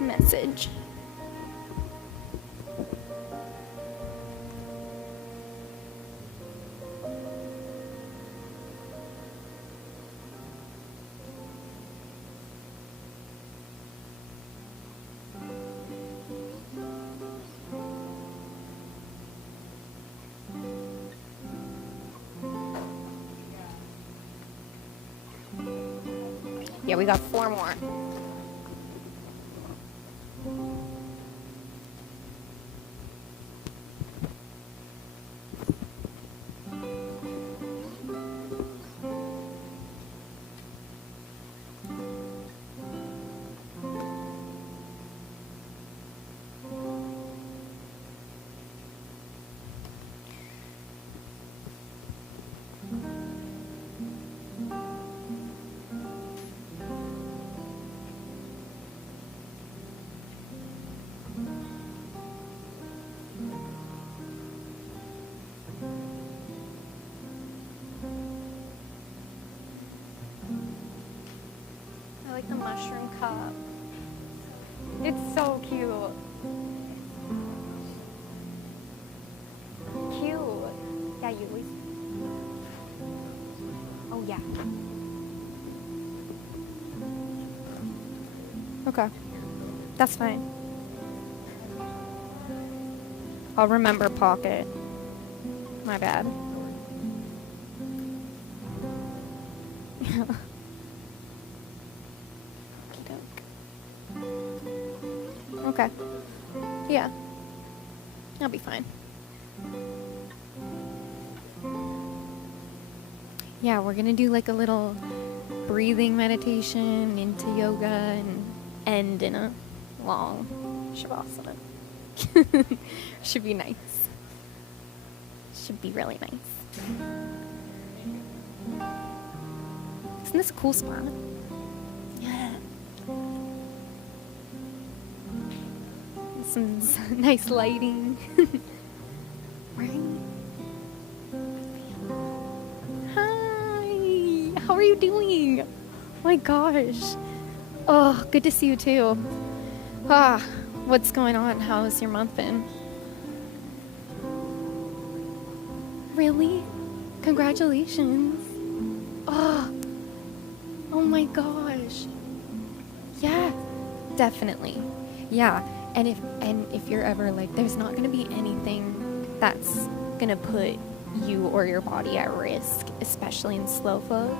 message. Yeah, we got 4 more. I like the mushroom cup. It's so cute. Cute. Yeah, you always. Oh, yeah. Okay. That's fine. I'll remember pocket. My bad. Okay. Yeah. I'll be fine. Yeah, we're gonna do like a little breathing meditation into yoga and end in a long shavasana. Should be nice. Should be really nice. Isn't this a cool spot? Yeah. Some nice lighting. Right? Hi. How are you doing? Oh my gosh. Oh, good to see you too. Ah, what's going on? How's your month been? Really? Congratulations. Oh, oh my gosh. Yeah, definitely. Yeah, and if you're ever like, there's not gonna be anything that's gonna put you or your body at risk, especially in slow flow.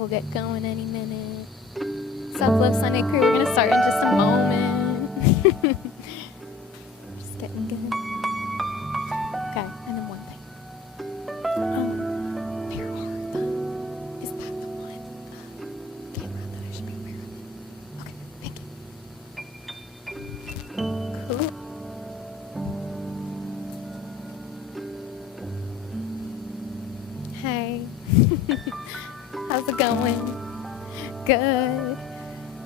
We'll get going any minute. Self-Love Sunday crew, we're gonna start in just a moment. Just getting good. Okay, and then one thing. There are the, is that the one camera that I should be aware of? Okay, thank you. Cool. Hey. How's it going? Good.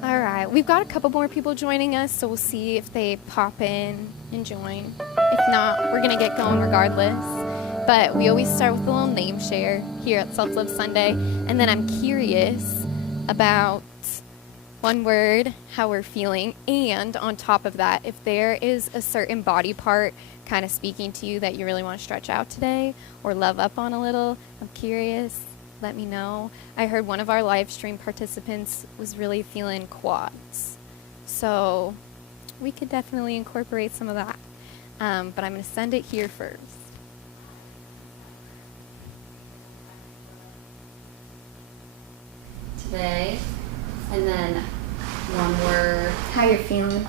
All right. We've got a couple more people joining us, so we'll see if they pop in and join. If not, we're going to get going regardless. But we always start with a little name share here at Self-Love Sunday. And then I'm curious about one word, how we're feeling. And on top of that, if there is a certain body part kind of speaking to you that you really want to stretch out today or love up on a little, I'm curious. Let me know. I heard one of our live stream participants was really feeling quads. So we could definitely incorporate some of that. But I'm going to send it here first. Today, and then one word. How you're feeling?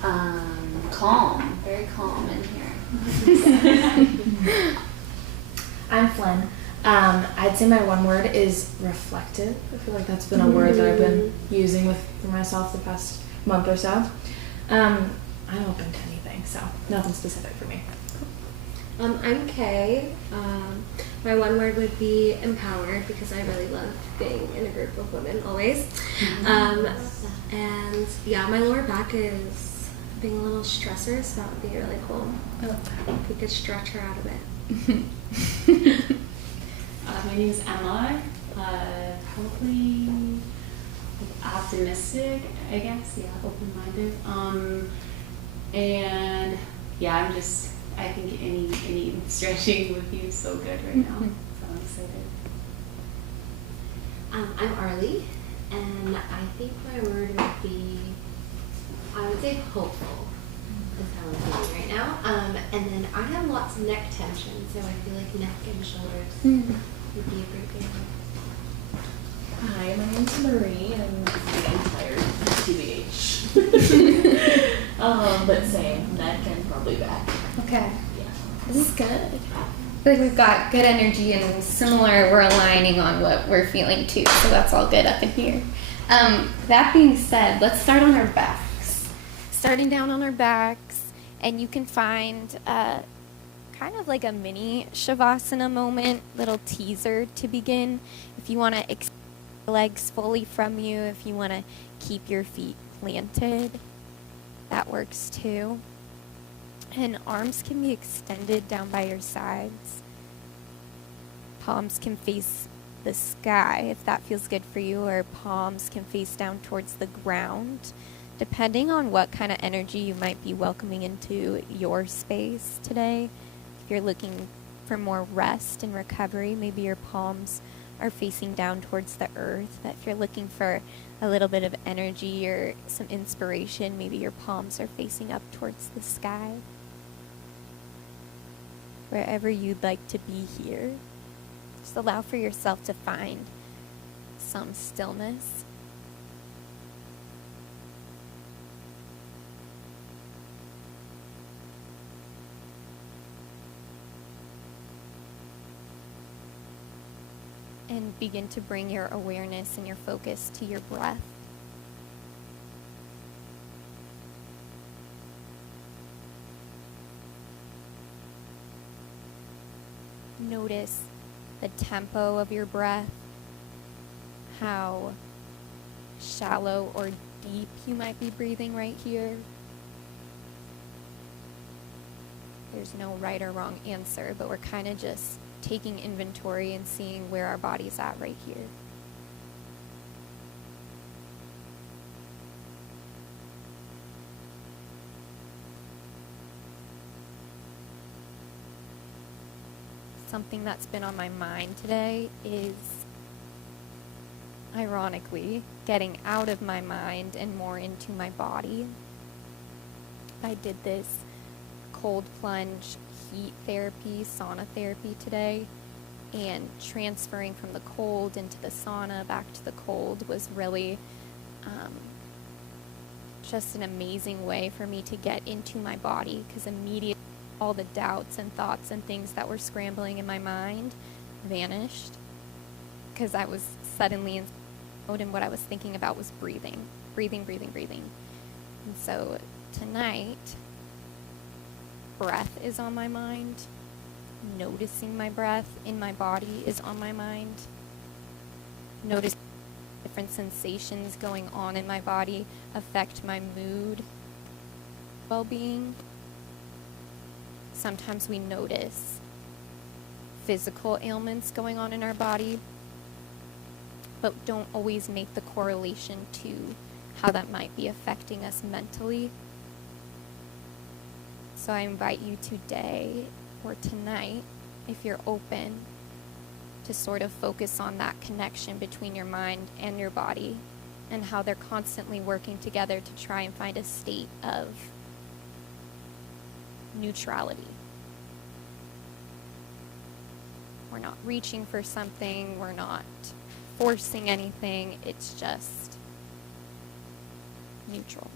Calm. Very calm in here. I'm Flynn. I'd say my one word is reflective. I feel like that's been a word that I've been using for myself the past month or so. I'm open to anything, so nothing specific for me. I'm Kay. My one word would be empowered because I really love being in a group of women always. And yeah, my lower back is being a little stressor, so that would be really cool. If we could stretch her out a bit. My name is Emma. Probably optimistic, I guess. Yeah, open-minded. And yeah, I think any stretching would be so good right now. So I'm excited. I'm Arlie, and I think my word would be, I would say hopeful. Is how I'm feeling right now. And then I have lots of neck tension, so I feel like neck and shoulders would be a great thing. Hi, my name's Marie, and I'm tired, TBH. But same, neck and probably back. Okay. Yeah. This is good. I feel like we've got good energy and similar, we're aligning on what we're feeling too, so that's all good up in here. That being said, let's start on our backs. Starting down on our backs, and you can find kind of like a mini Shavasana moment, little teaser to begin. If you want to extend the legs fully from you, if you want to keep your feet planted, that works too. And arms can be extended down by your sides. Palms can face the sky if that feels good for you, or palms can face down towards the ground, depending on what kind of energy you might be welcoming into your space today. If you're looking for more rest and recovery, maybe your palms are facing down towards the earth. If you're looking for a little bit of energy or some inspiration, maybe your palms are facing up towards the sky. Wherever you'd like to be here, just allow for yourself to find some stillness. And begin to bring your awareness and your focus to your breath. Notice the tempo of your breath, how shallow or deep you might be breathing right here. There's no right or wrong answer, but we're kind of just taking inventory and seeing where our body's at right here. Something that's been on my mind today is, ironically, getting out of my mind and more into my body. I did this cold plunge heat therapy, sauna therapy today, And transferring from the cold into the sauna back to the cold was really just an amazing way for me to get into my body, because immediately all the doubts and thoughts and things that were scrambling in my mind vanished, because I was suddenly in mode, and what I was thinking about was breathing. And so tonight, breath is on my mind. Noticing my breath in my body is on my mind. Notice different sensations going on in my body affect my mood, well-being. Sometimes we notice physical ailments going on in our body, but don't always make the correlation to how that might be affecting us mentally. So I invite you today or tonight, if you're open, to sort of focus on that connection between your mind and your body and how they're constantly working together to try and find a state of neutrality. We're not reaching for something, we're not forcing anything, it's just neutral.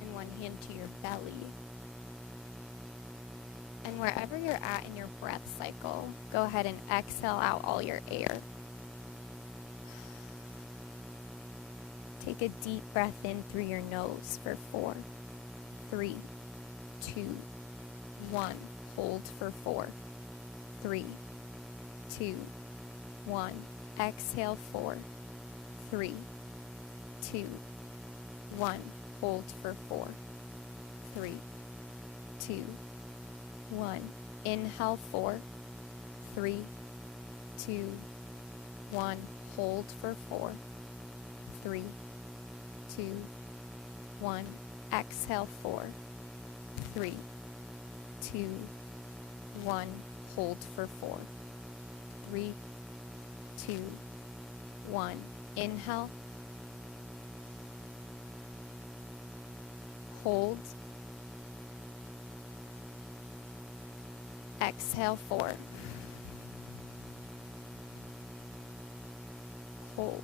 And one hand to your belly. And wherever you're at in your breath cycle, go ahead and exhale out all your air. Take a deep breath in through your nose for 4, 3, 2, 1. Hold for 4, 3, 2, 1. Exhale 4, 3, 2, 1. Hold for 4, 3, 2, 1. Inhale 4, 3, 2, 1. Hold for 4, 3, 2, 1. Exhale 4, 3, 2, 1. Hold for 4, 3, 2, 1. Inhale. Hold. Exhale 4. Hold.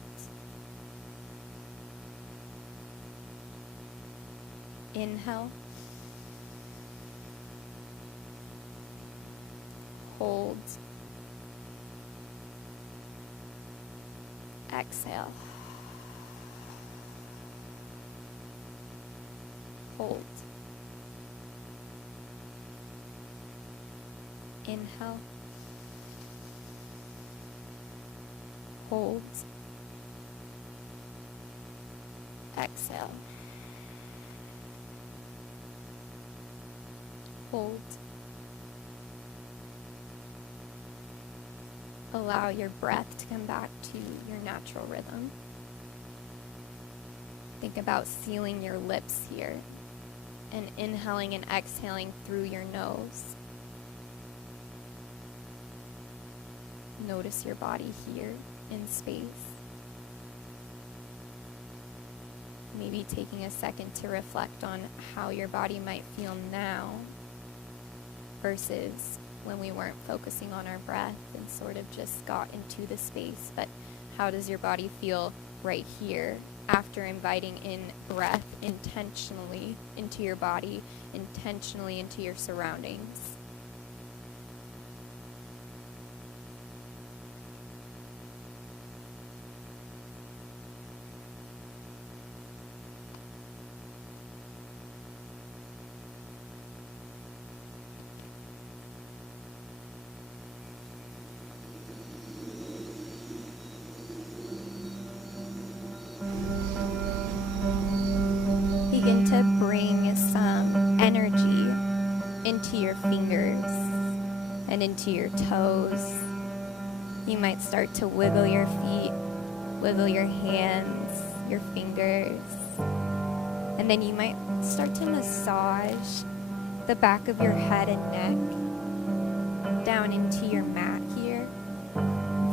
Inhale. Hold. Exhale. Hold. Inhale. Hold. Exhale. Hold. Allow your breath to come back to your natural rhythm. Think about sealing your lips here and inhaling and exhaling through your nose. Notice your body here in space. Maybe taking a second to reflect on how your body might feel now versus when we weren't focusing on our breath and sort of just got into the space. But how does your body feel right here after inviting in breath intentionally into your body, intentionally into your surroundings? Begin to bring some energy into your fingers and into your toes. You might start to wiggle your feet, wiggle your hands, your fingers, and then you might start to massage the back of your head and neck down into your mat here.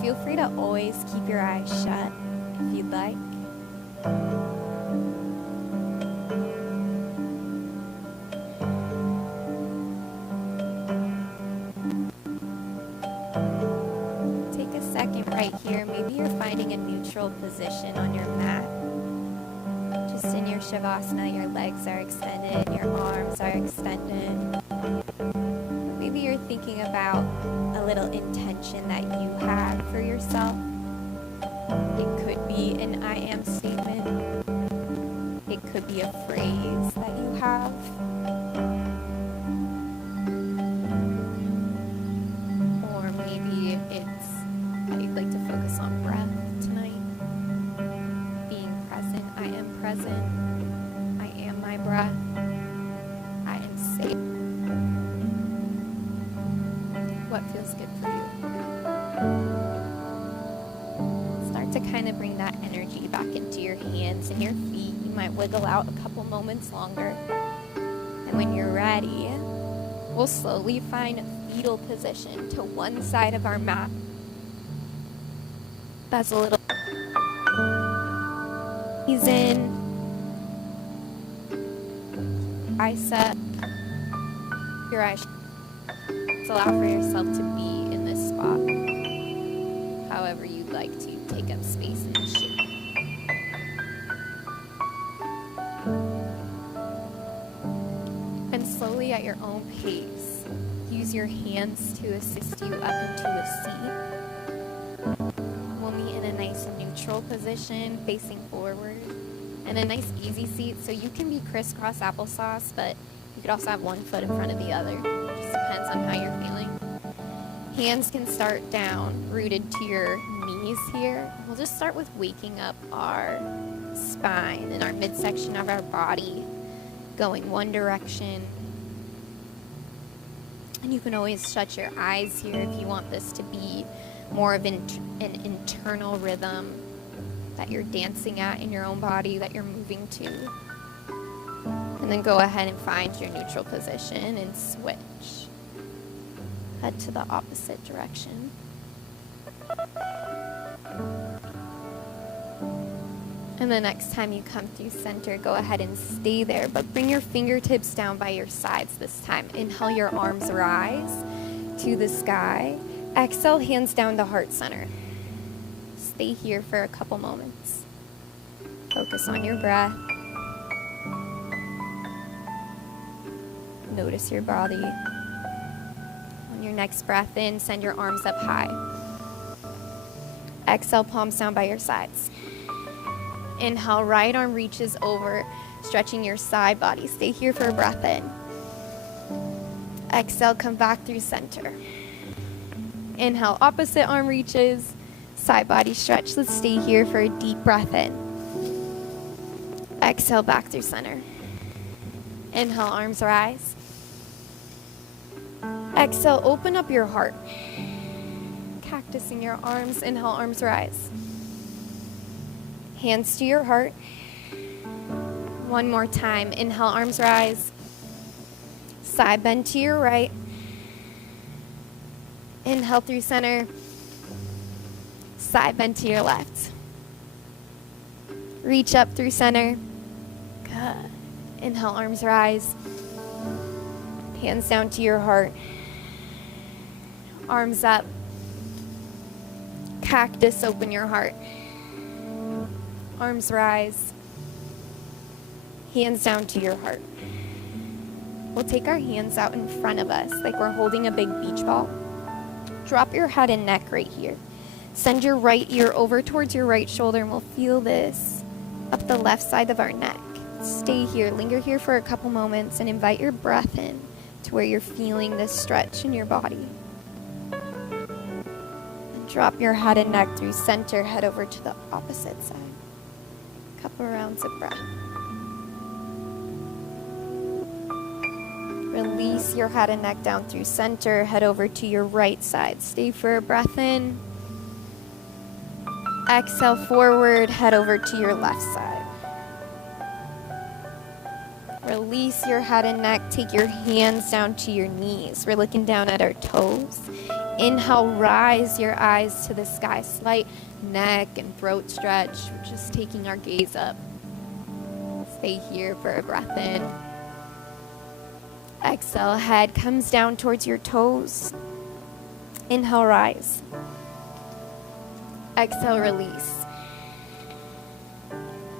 Feel free to always keep your eyes shut if you'd like. Take a second right here. Maybe you're finding a neutral position on your mat. Just in your Shavasana, your legs are extended, your arms are extended. Maybe you're thinking about a little intention that you have for yourself. It could be an I am statement. It could be a phrase that you have. Or maybe it's that you'd like to focus on breath tonight. Being present. I am present. I am my breath. I am safe. What feels good for you? Start to kind of bring that energy back into your hands and your feet. You might wiggle out a couple moments longer. And when you're ready, we'll slowly find fetal position to one side of our mat. That's a little ease in. Bicep. Your eyes. Just allow for yourself to be in this spot. However you'd like to take up space in the shape. And slowly at your own pace, use your hands to assist you up into a seat. We'll meet in a nice neutral position, facing forward. And a nice easy seat, so you can be crisscross applesauce, but you could also have one foot in front of the other. Just depends on how you're feeling. Hands can start down, rooted to your knees here. We'll just start with waking up our spine and our midsection of our body, going one direction. And you can always shut your eyes here if you want this to be more of an internal rhythm that you're dancing at in your own body, that you're moving to. And then go ahead and find your neutral position and switch. Head to the opposite direction. And the next time you come through center, go ahead and stay there, but bring your fingertips down by your sides this time. Inhale, your arms rise to the sky. Exhale, hands down to heart center. Stay here for a couple moments. Focus on your breath. Notice your body. On your next breath in, send your arms up high. Exhale, palms down by your sides. Inhale, right arm reaches over, stretching your side body. Stay here for a breath in. Exhale, come back through center. Inhale, opposite arm reaches. Side body stretch. Let's stay here for a deep breath in. Exhale, back through center. Inhale, arms rise. Exhale, open up your heart. Cactus in your arms. Inhale, arms rise. Hands to your heart. One more time. Inhale, arms rise. Side bend to your right. Inhale through center. Side bend to your left. Reach up through center. Good. Inhale, arms rise. Hands down to your heart. Arms up. Cactus, open your heart. Arms rise. Hands down to your heart. We'll take our hands out in front of us like we're holding a big beach ball. Drop your head and neck right here. Send your right ear over towards your right shoulder, and we'll feel this up the left side of our neck. Stay here, linger here for a couple moments, and invite your breath in to where you're feeling this stretch in your body. And drop your head and neck through center, head over to the opposite side. Couple rounds of breath. Release your head and neck down through center, head over to your right side. Stay for a breath in. Exhale forward, head over to your left side. Release your head and neck. Take your hands down to your knees. We're looking down at our toes. Inhale, rise your eyes to the sky. Slight neck and throat stretch. We're just taking our gaze up. Stay here for a breath in. Exhale, head comes down towards your toes. Inhale, rise. Exhale, release.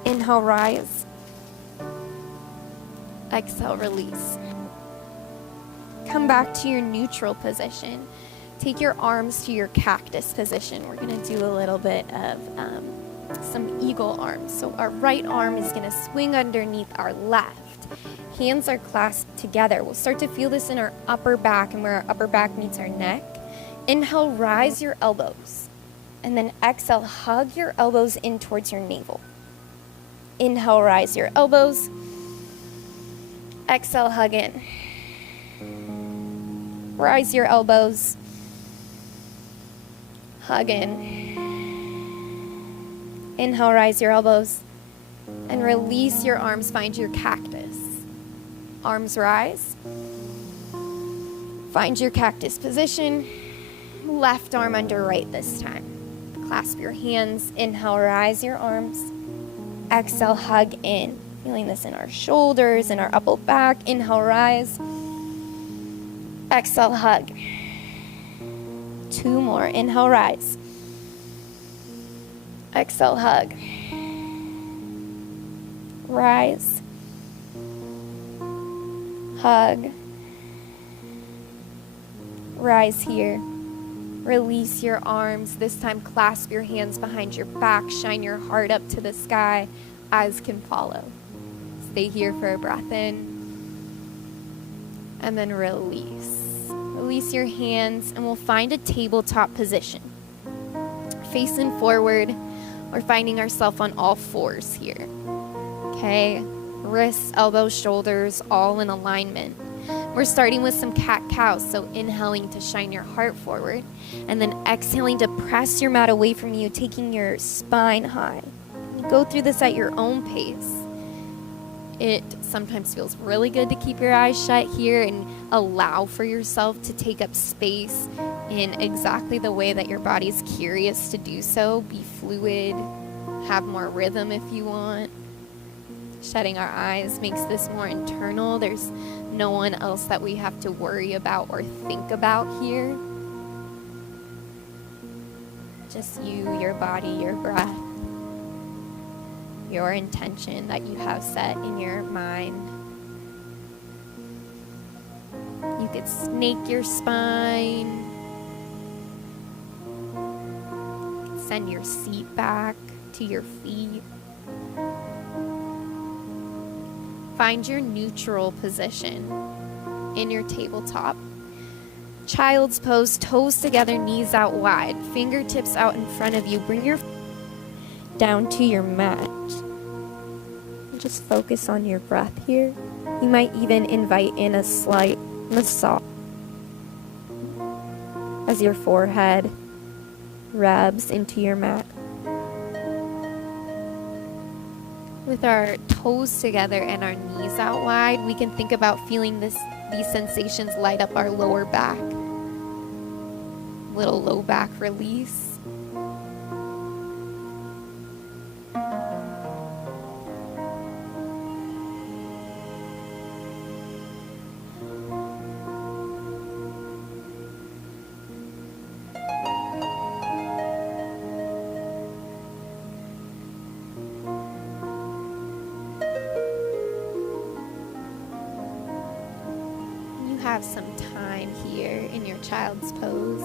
Inhale, rise. Exhale, release. Come back to your neutral position. Take your arms to your cactus position. We're going to do a little bit of some eagle arms. So our right arm is going to swing underneath our left. Hands are clasped together. We'll start to feel this in our upper back and where our upper back meets our neck. Inhale, rise your elbows. And then exhale, hug your elbows in towards your navel. Inhale, rise your elbows. Exhale, hug in. Rise your elbows. Hug in. Inhale, rise your elbows. And release your arms, find your cactus. Arms rise. Find your cactus position. Left arm under right this time. Clasp your hands. Inhale, rise your arms. Exhale, hug in. Feeling this in our shoulders, in our upper back. Inhale, rise. Exhale, hug. 2 more. Inhale, rise. Exhale, hug. Rise. Hug. Rise here. Release your arms. This time, clasp your hands behind your back. Shine your heart up to the sky. Eyes can follow. Stay here for a breath in. And then release. Release your hands, and we'll find a tabletop position. Facing forward, we're finding ourselves on all fours here. Okay? Wrists, elbows, shoulders, all in alignment. We're starting with some cat-cow, so inhaling to shine your heart forward, and then exhaling to press your mat away from you, taking your spine high. Go through this at your own pace. It sometimes feels really good to keep your eyes shut here and allow for yourself to take up space in exactly the way that your body's curious to do so. Be fluid, have more rhythm if you want. Shutting our eyes makes this more internal. There's no one else that we have to worry about or think about here. Just you, your body, your breath. Your intention that you have set in your mind. You could snake your spine. Send your seat back to your feet. Find your neutral position in your tabletop. Child's pose, toes together, knees out wide, fingertips out in front of you. Bring your down to your mat. Just focus on your breath here. You might even invite in a slight massage as your forehead rubs into your mat. With our toes together and our knees out wide, we can think about feeling these sensations light up our lower back. Little low back release. Have some time here in your child's pose.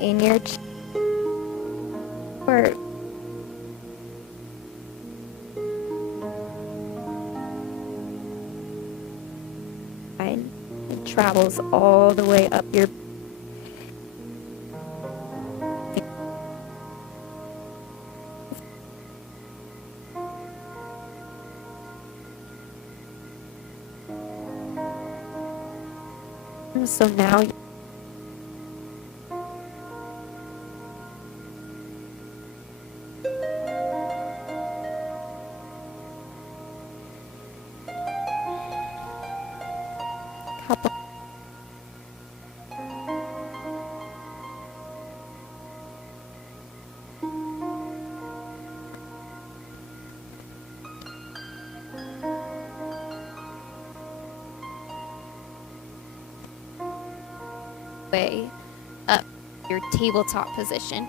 In your or travels all the way up your so now couple way up your tabletop position.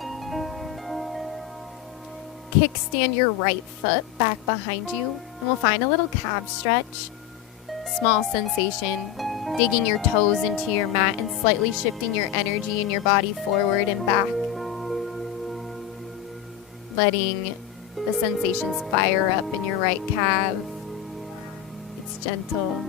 Kickstand your right foot back behind you, and we'll find a little calf stretch. Small sensation, digging your toes into your mat and slightly shifting your energy in your body forward and back. Letting the sensations fire up in your right calf. It's gentle.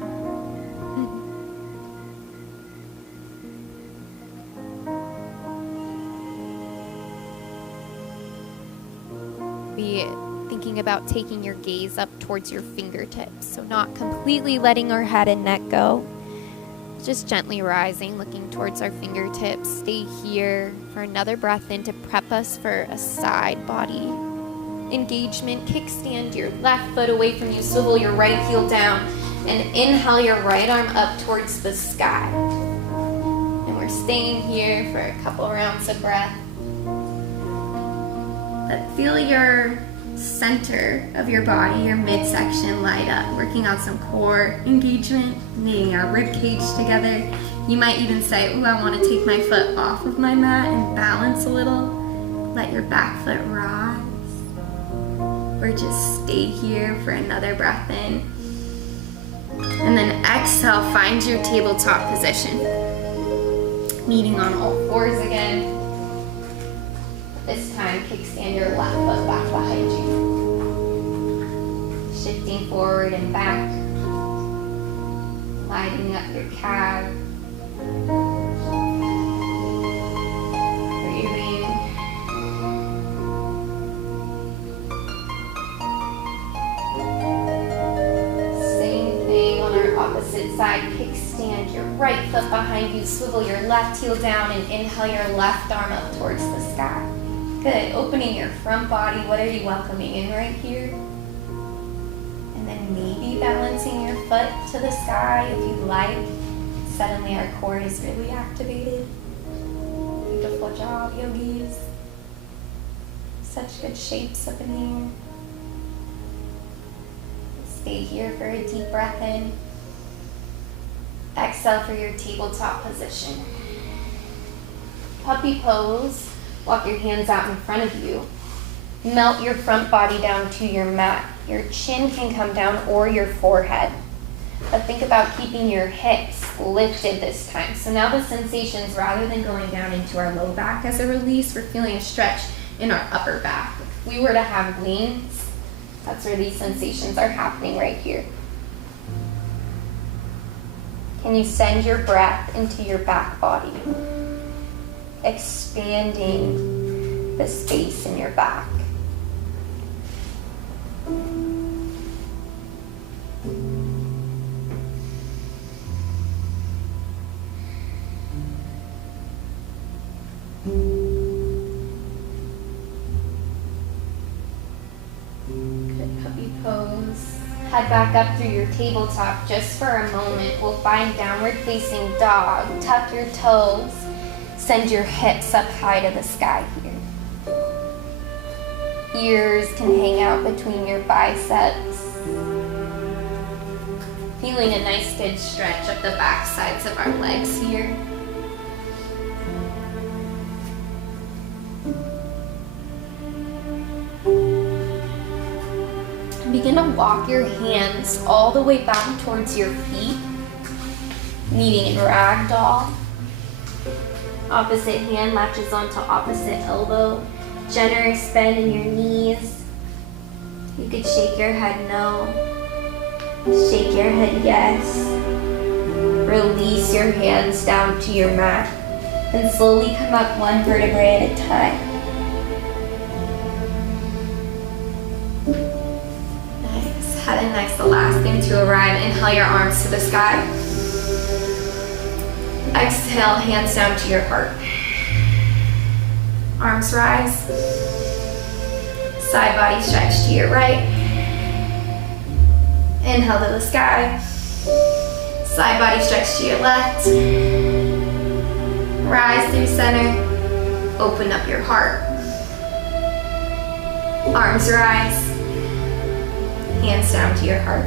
Be thinking about taking your gaze up towards your fingertips, so not completely letting our head and neck go, just gently rising, looking towards our fingertips. Stay here for another breath in to prep us for a side body engagement. Kickstand your left foot away from you, swivel your right heel down, and inhale your right arm up towards the sky. And we're staying here for a couple rounds of breath. Feel your center of your body, your midsection light up, working on some core engagement, knitting our rib cage together. You might even say, ooh, I want to take my foot off of my mat and balance a little. Let your back foot rise. Or just stay here for another breath in. And then exhale, find your tabletop position. Meeting on all fours again. This time, kickstand your left foot back behind you. Shifting forward and back. Lighting up your calf. Breathing. Same thing on our opposite side. Kickstand your right foot behind you. Swivel your left heel down and inhale your left arm up towards the sky. Good. Opening your front body. What are you welcoming in right here? And then maybe balancing your foot to the sky if you'd like. Suddenly our core is really activated. Beautiful job, yogis. Such good shapes up in here. Stay here for a deep breath in. Exhale for your tabletop position. Puppy pose. Walk your hands out in front of you. Melt your front body down to your mat. Your chin can come down or your forehead. But think about keeping your hips lifted this time. So now the sensations, rather than going down into our low back as a release, we're feeling a stretch in our upper back. If we were to have wings, that's where these sensations are happening right here. Can you send your breath into your back body? Expanding the space in your back. Good puppy pose. Head back up through your tabletop just for a moment. We'll find downward facing dog. Tuck your toes. Send your hips up high to the sky here. Ears can hang out between your biceps. Feeling a nice good stretch up the back sides of our legs here. Begin to walk your hands all the way back towards your feet, meeting in ragdoll. Opposite hand latches onto opposite elbow. Generous bend in your knees. You could shake your head no. Shake your head yes. release your hands down to your mat and slowly come up one vertebrae at a time. Nice. Head and neck's the last thing to arrive. Inhale your arms to the sky. Exhale, hands down to your heart. Arms rise. Side body stretch to your right. Inhale to the sky. Side body stretch to your left. Rise through center. Open up your heart. Arms rise. Hands down to your heart.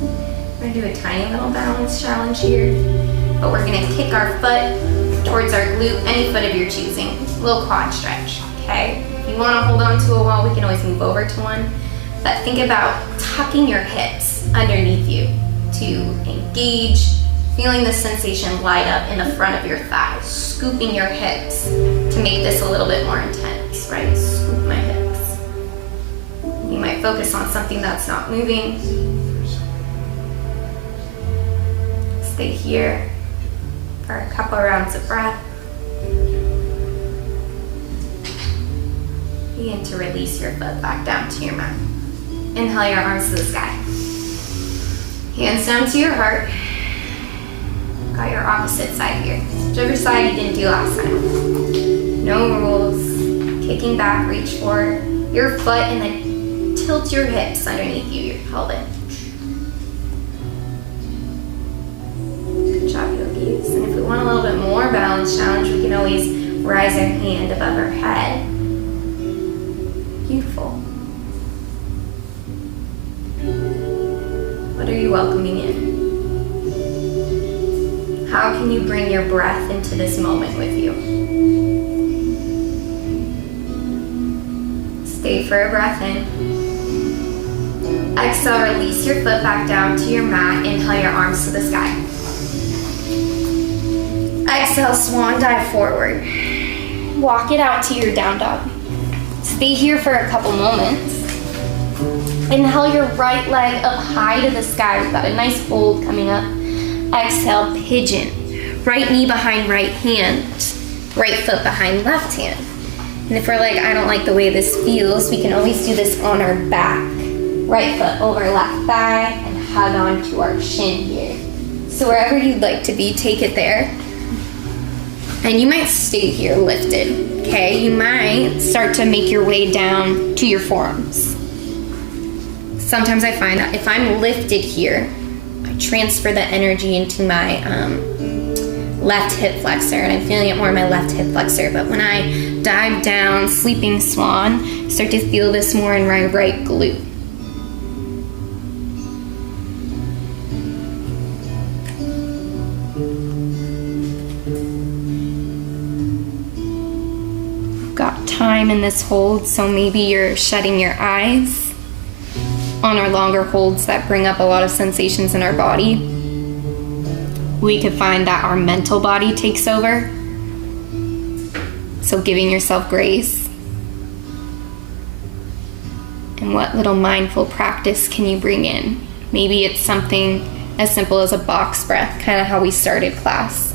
We're gonna do a tiny little balance challenge here, but we're gonna kick our foot towards our glute, any foot of your choosing. Little quad stretch, okay? If you wanna hold on to a wall, we can always move over to one, but think about tucking your hips underneath you to engage, feeling the sensation light up in the front of your thighs, scooping your hips to make this a little bit more intense, right? Scoop my hips. You might focus on something that's not moving. Stay here for a couple rounds of breath. Begin to release your foot back down to your mat. Inhale your arms to the sky. Hands down to your heart. Got your opposite side here. Whichever side you didn't do last time. No rules. Kicking back, reach forward your foot and then tilt your hips underneath you. You're held in. Good job, yogis. And if we want a little bit more balance challenge, we can always rise our hand above our head. Beautiful. What are you welcoming in? How can you bring your breath into this moment with you? Stay for a breath in. Exhale, release your foot back down to your mat. Inhale your arms to the sky. Exhale, swan dive forward. Walk it out to your down dog. Stay here for a couple moments. Inhale your right leg up high to the sky. We've got a nice fold coming up. Exhale, pigeon. Right knee behind right hand. Right foot behind left hand. And if we're like, I don't like the way this feels, we can always do this on our back. Right foot over left thigh and hug onto our shin here. So wherever you'd like to be, take it there. And you might stay here lifted, okay? You might start to make your way down to your forearms. Sometimes I find that if I'm lifted here, I transfer the energy into my left hip flexor, and I'm feeling it more in my left hip flexor. But when I dive down, sleeping swan, I start to feel this more in my right glute. Got time in this hold, so maybe you're shutting your eyes on our longer holds that bring up a lot of sensations in our body. We could find that our mental body takes over. So giving yourself grace. And what little mindful practice can you bring in? Maybe it's something as simple as a box breath, kind of how we started class.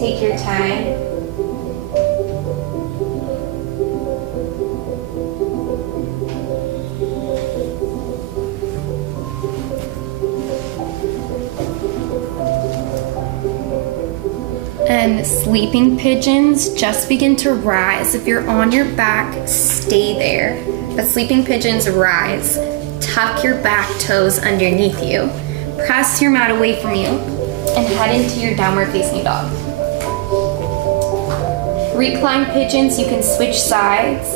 Take your time. And sleeping pigeons just begin to rise. If you're on your back, stay there. But sleeping pigeons rise. Tuck your back toes underneath you. Press your mat away from you and head into your downward facing dog. Recline pigeons, you can switch sides.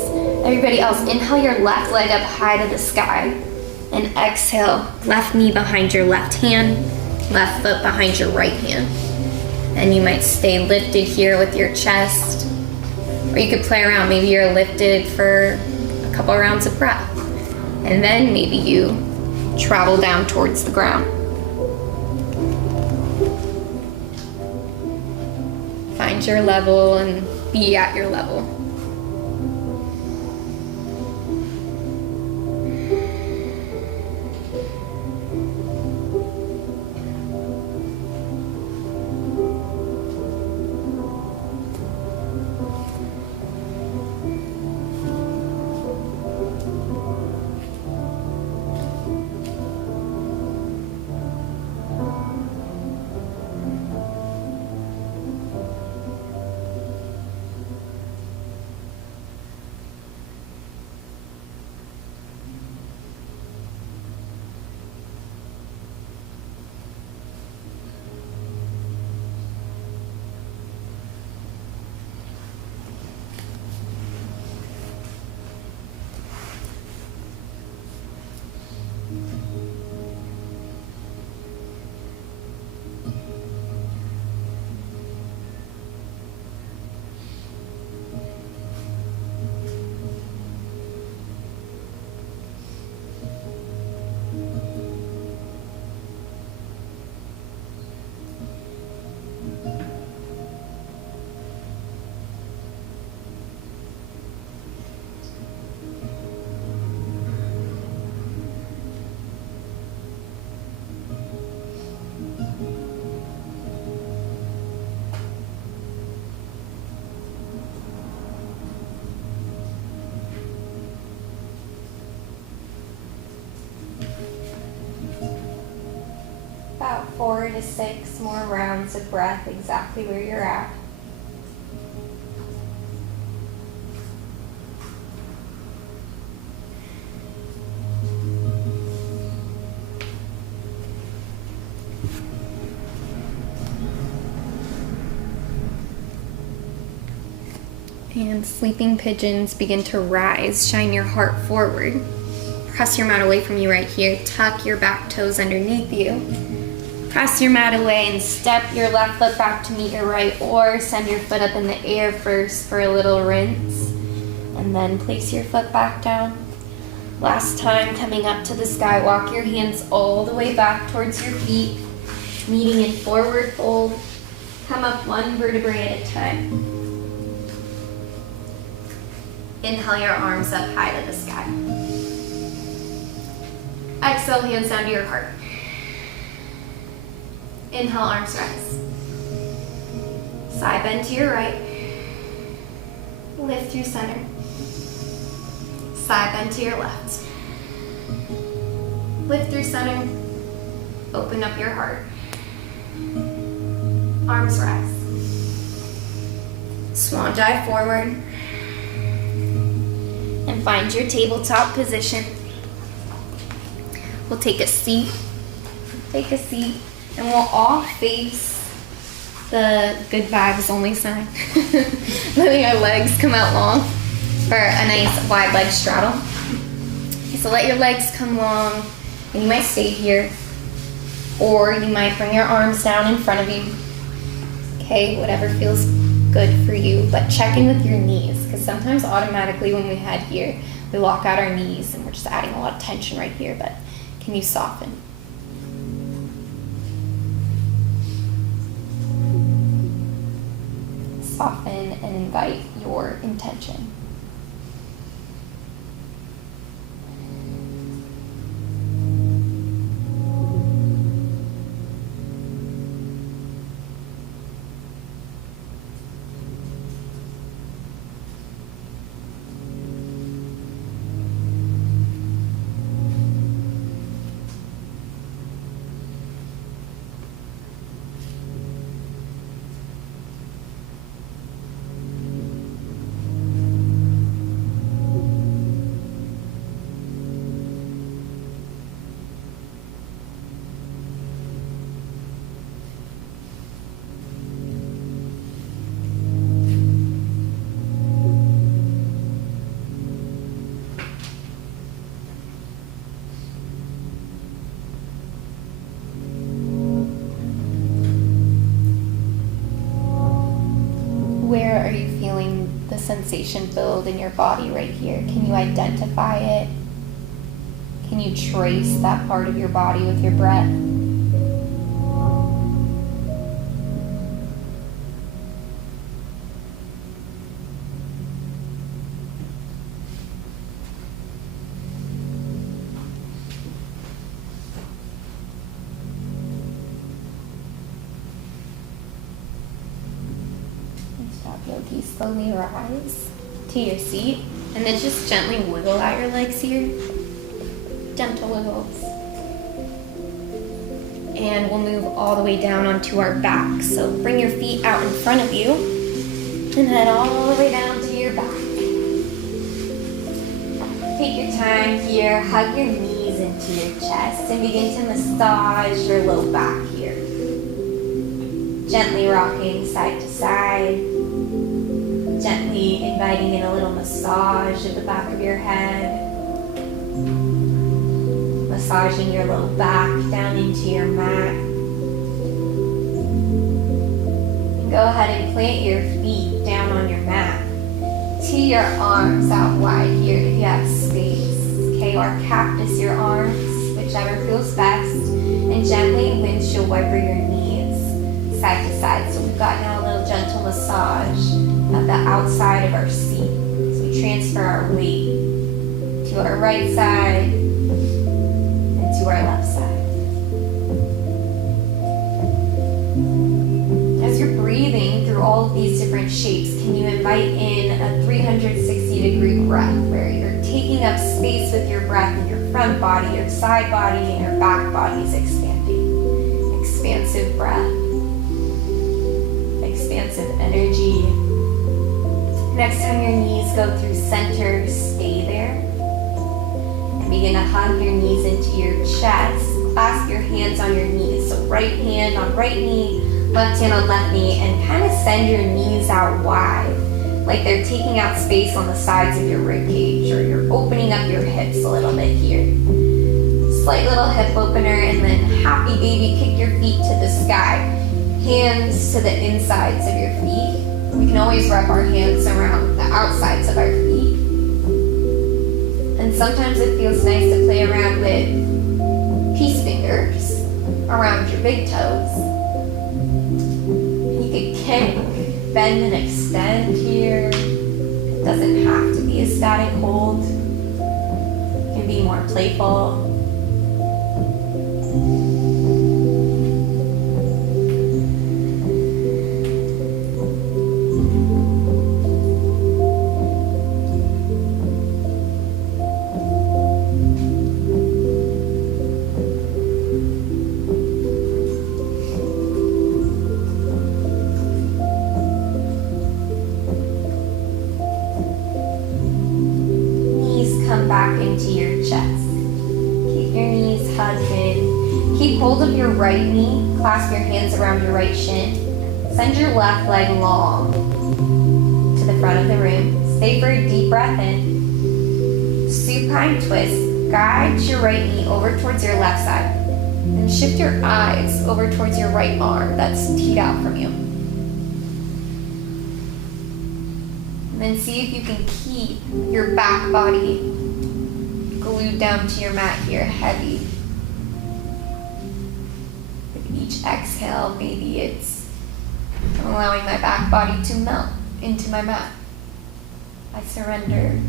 Everybody else, inhale your left leg up high to the sky. And exhale, left knee behind your left hand, left foot behind your right hand. And you might stay lifted here with your chest. Or you could play around. Maybe you're lifted for a couple rounds of breath. And then maybe you travel down towards the ground. Find your level and be at your level. About 4 to 6 more rounds of breath exactly where you're at. And sleeping pigeons begin to rise. Shine your heart forward. Press your mat away from you right here. Tuck your back toes underneath you. Press your mat away and step your left foot back to meet your right, or send your foot up in the air first for a little rinse. And then place your foot back down. Last time, coming up to the sky, walk your hands all the way back towards your feet, meeting in forward fold. Come up one vertebrae at a time. Inhale your arms up high to the sky. Exhale, hands down to your heart. Inhale, arms rise. Side bend to your right. Lift through center. Side bend to your left. Lift through center. Open up your heart. Arms rise. Swan dive forward. And find your tabletop position. We'll take a seat. Take a seat. And we'll all face the good vibes only side. Letting our legs come out long for a nice wide leg straddle. Okay, so let your legs come long, and you might stay here, or you might bring your arms down in front of you. Okay, whatever feels good for you, but check in with your knees, because sometimes automatically when we head here, we lock out our knees and we're just adding a lot of tension right here, but can you soften? Soften and invite your intention. sensation build in your body right here. Can you identify it? Can you trace that part of your body with your breath? Stop, yogi. Slowly rise to your seat and then just gently wiggle out your legs here. Gentle wiggles. And we'll move all the way down onto our back. So bring your feet out in front of you and head all the way down to your back. Take your time here. Hug your knees into your chest and begin to massage your low back here. Gently rocking side to side. Gently inviting in a little massage at the back of your head. Massaging your low back down into your mat. And go ahead and plant your feet down on your mat. Tee your arms out wide here if you have space. Okay, or cactus your arms, whichever feels best. And gently windshield wiper your knees side to side. So we've got now a little gentle massage at the outside of our seat. So we transfer our weight to our right side and to our left side. As you're breathing through all of these different shapes, can you invite in a 360-degree breath where you're taking up space with your breath and your front body, your side body, and your back body is expanding. Expansive breath. Expansive energy. Next time your knees go through center, stay there. And begin to hug your knees into your chest. Clasp your hands on your knees. So right hand on right knee, left hand on left knee, and kind of send your knees out wide. Like they're taking out space on the sides of your rib cage, or you're opening up your hips a little bit here. Slight little hip opener, and then happy baby, kick your feet to the sky. Hands to the insides of your feet. We can always wrap our hands around the outsides of our feet. And sometimes it feels nice to play around with peace fingers around your big toes. You can kick, bend, and extend here. It doesn't have to be a static hold. It can be more playful. Back into your chest. Keep your knees hugged in. Keep hold of your right knee. Clasp your hands around your right shin. Send your left leg long to the front of the room. Stay for a deep breath in. Supine twist. Guide your right knee over towards your left side. And shift your eyes over towards your right arm that's teed out from you. And then see if you can keep your back body glued down to your mat here, heavy. With each exhale, maybe it's I'm allowing my back body to melt into my mat. I surrender.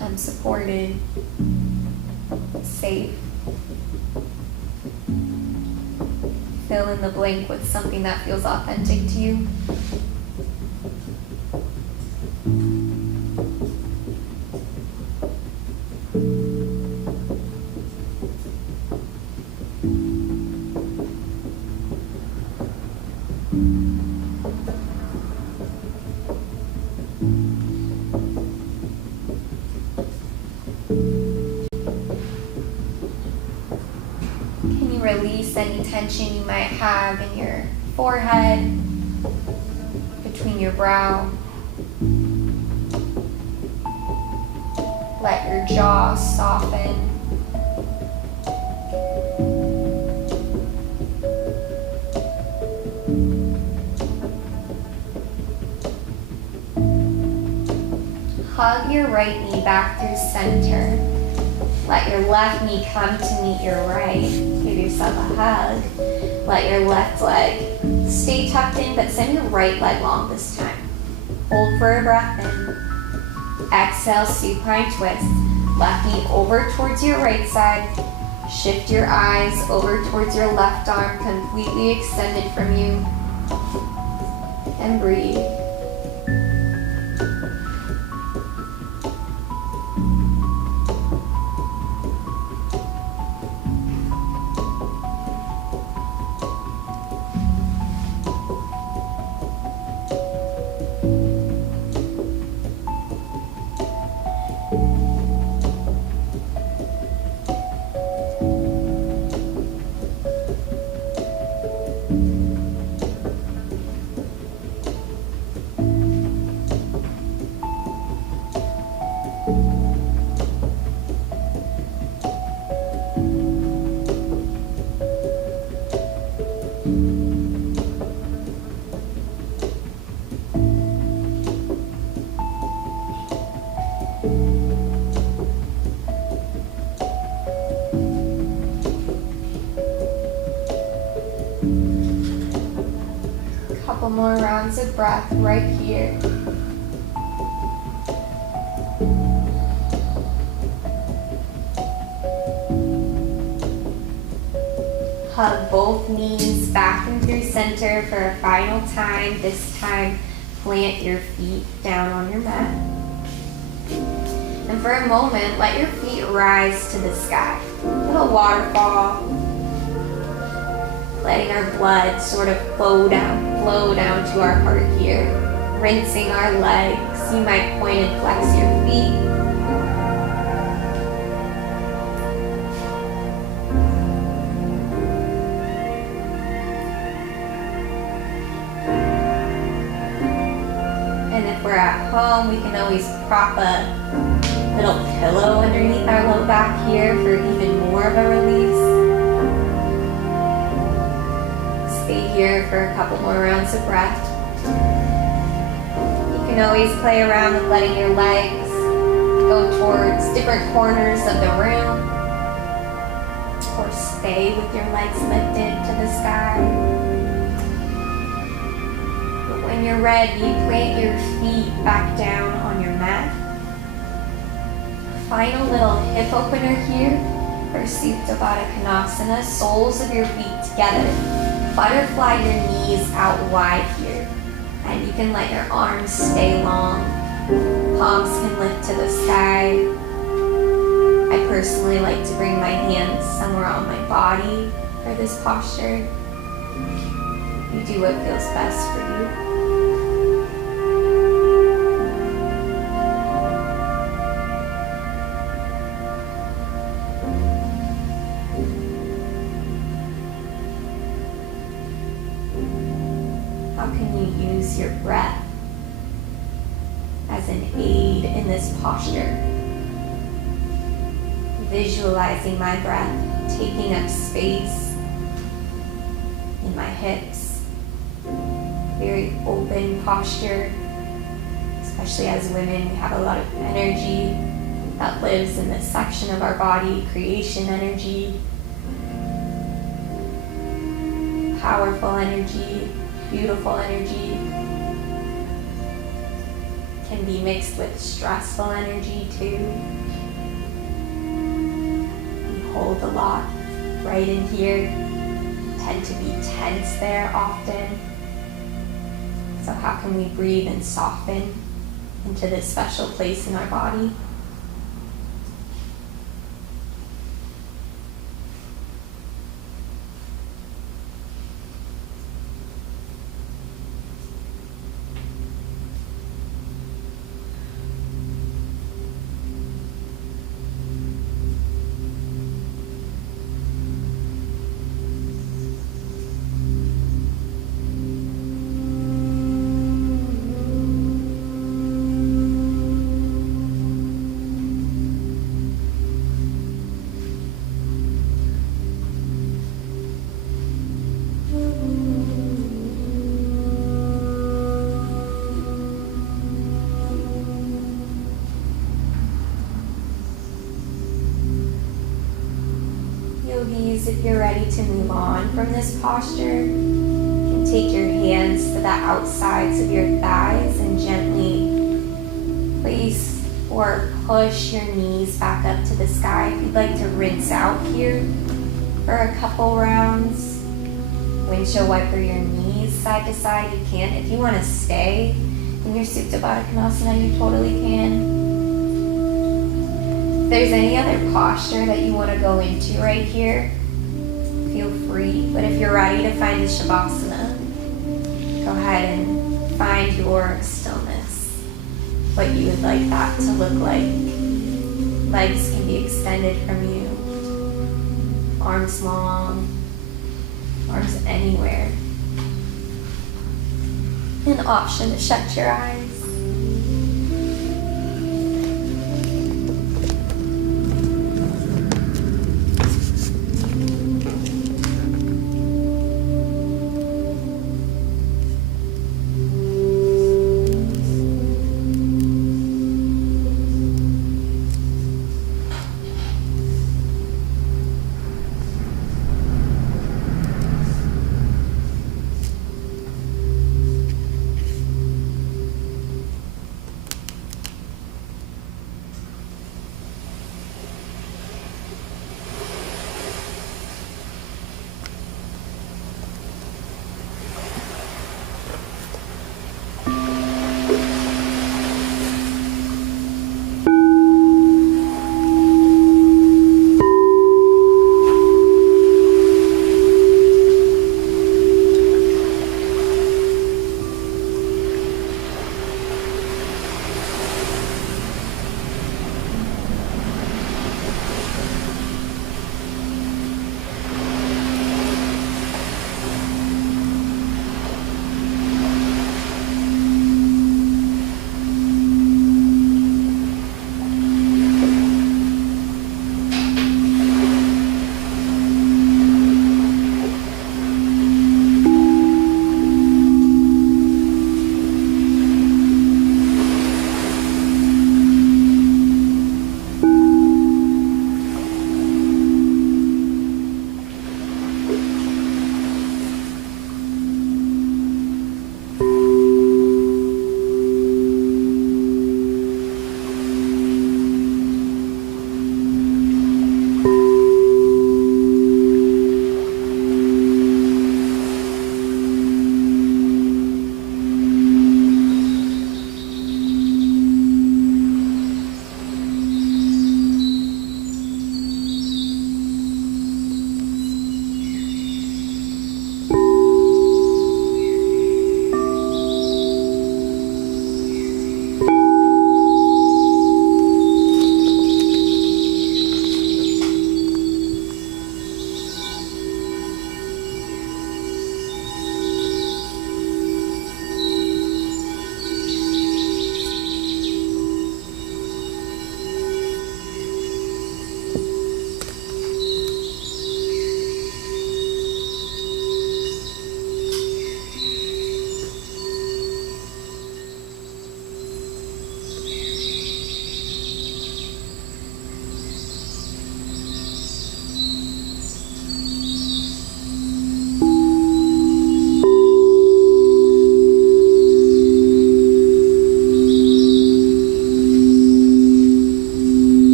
I'm supported, safe. Fill in the blank with something that feels authentic to you. Release any tension you might have in your forehead, between your brow. Let your jaw soften. Hug your right knee back through center. Let your left knee come to meet your right. Give yourself a hug. Let your left leg stay tucked in, but send your right leg long this time. Hold for a breath in. Exhale, supine twist. Left knee over towards your right side. Shift your eyes over towards your left arm, completely extended from you. And breathe. Couple more rounds of breath right here. Hug both knees back and through center for a final time. This time, plant your feet down on your mat. And for a moment, let your feet rise to the sky. Little waterfall. Letting our blood sort of flow down to our heart here. Rinsing our legs. You might point and flex your feet. And if we're at home, we can always prop a little pillow underneath our low back here for even more of a release. Stay here for a couple more rounds of breath. You can always play around with letting your legs go towards different corners of the room, or stay with your legs lifted to the sky. But when you're ready, plant your feet back down on your mat. Final little hip opener here for Supta Baddha Konasana. Soles of your feet together. Butterfly your knees out wide here. And you can let your arms stay long. Palms can lift to the sky. I personally like to bring my hands somewhere on my body for this posture. You do what feels best for you. How can you use your breath as an aid in this posture? Visualizing my breath taking up space in my hips. Very open posture, especially as women, we have a lot of energy that lives in this section of our body, creation energy, powerful energy, beautiful energy. Can be mixed with stressful energy too. We hold a lot right in here, tend to be tense there often. So how can we breathe and soften into this special place in our body? please, if you're ready to move on from this posture, you can take your hands to the outsides of your thighs and gently place or push your knees back up to the sky. If you'd like to rinse out here for a couple rounds, windshield wiper your knees side to side, you can. If you want to stay in your Supta Baddha Konasana, you totally can. If there's any other posture that you want to go into right here, feel free. But if you're ready to find the Shavasana, go ahead and find your stillness, what you would like that to look like. Legs can be extended from you, arms long, arms anywhere. An option to shut your eyes.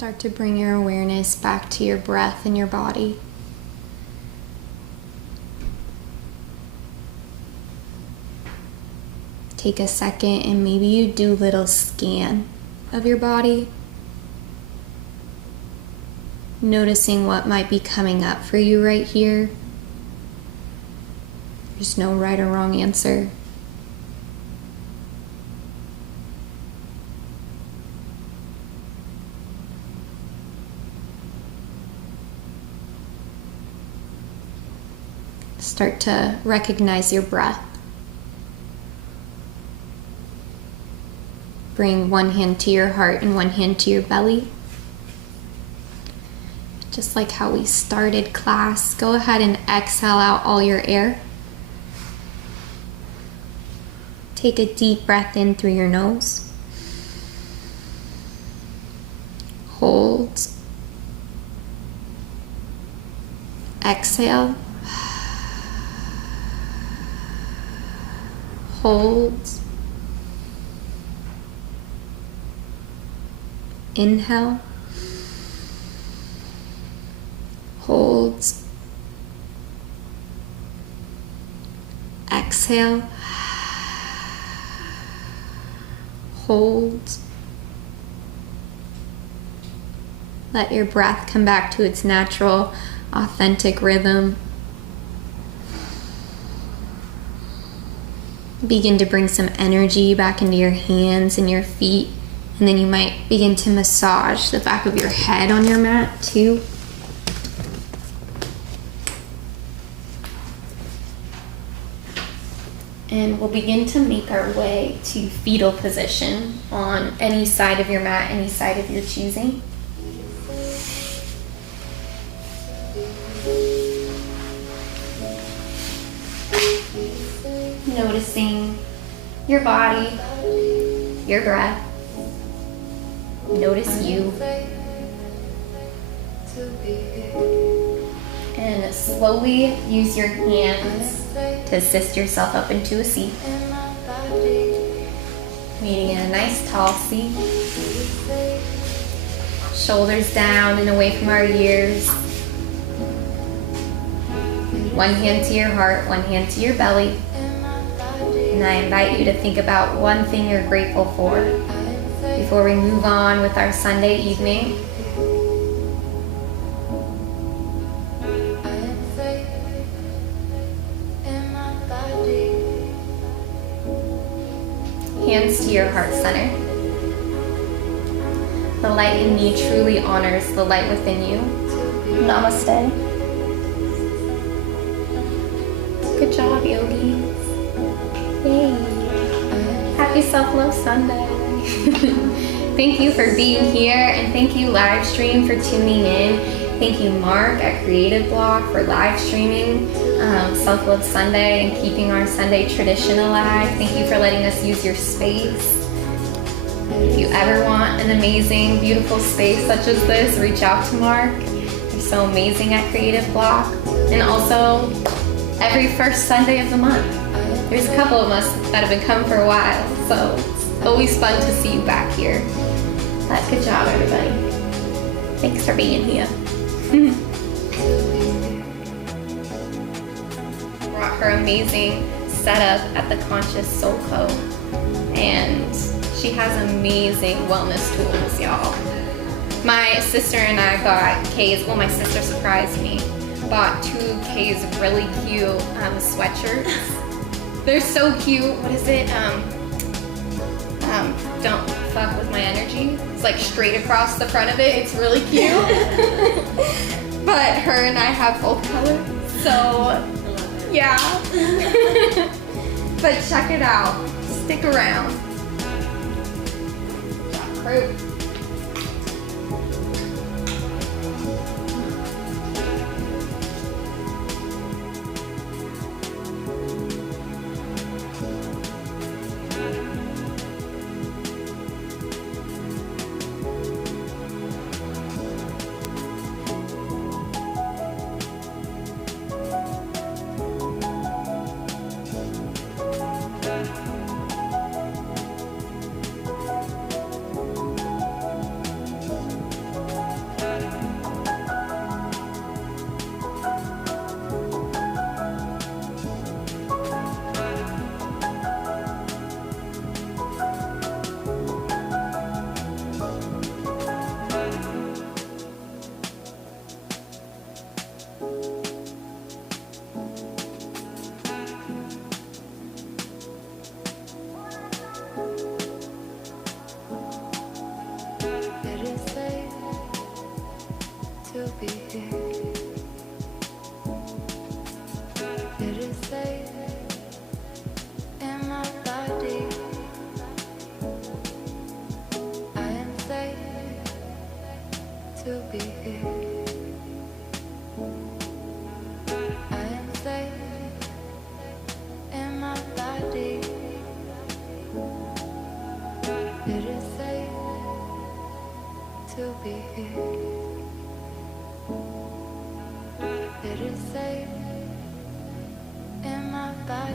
Start to bring your awareness back to your breath and your body. Take a second and maybe you do a little scan of your body, noticing what might be coming up for you right here. There's no right or wrong answer. Start to recognize your breath. Bring one hand to your heart and one hand to your belly. Just like how we started class, go ahead and exhale out all your air. Take a deep breath in through your nose. Hold. Exhale. Hold. Inhale. Hold. Exhale. Hold. Let your breath come back to its natural, authentic rhythm. Begin to bring some energy back into your hands and your feet. And then you might begin to massage the back of your head on your mat too. And we'll begin to make our way to fetal position on any side of your mat, any side of your choosing. Noticing your body, your breath. Notice you. And slowly use your hands to assist yourself up into a seat. Meeting in a nice tall seat. Shoulders down and away from our ears. One hand to your heart, one hand to your belly. And I invite you to think about one thing you're grateful for before we move on with our Sunday evening. Hands to your heart center. The light in me truly honors the light within you. Namaste. Good job, yogis. Yay. Happy Self-Love Sunday. Thank you for being here, and thank you live stream for tuning in. Thank you Mark at Creative Block for live streaming Self-Love Sunday and keeping our Sunday tradition alive. Thank you for letting us use your space. If you ever want an amazing, beautiful space such as this, reach out to Mark. They're so amazing at Creative Block. And also, every first Sunday of the month. There's a couple of us that have been coming for a while, so it's always fun to see you back here. But good job, everybody. Thanks for being here. Brought her amazing setup at the Conscious Soul Co. And she has amazing wellness tools, y'all. My sister and I got Kay's, well, my sister surprised me, bought 2 Kay's really cute sweatshirts. They're so cute. What is it? Don't fuck with my energy. It's like straight across the front of it. It's really cute. But her and I have both colors. So, yeah. But check it out. Stick around. Fruit.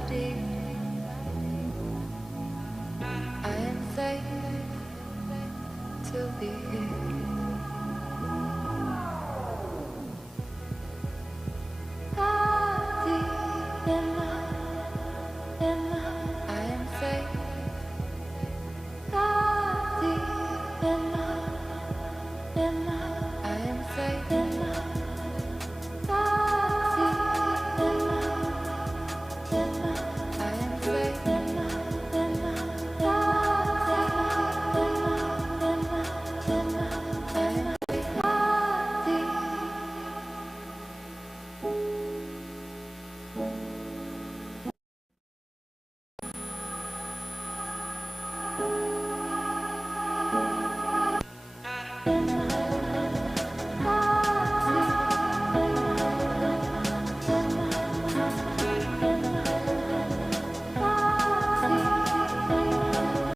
melody. I am safe to be here. At the end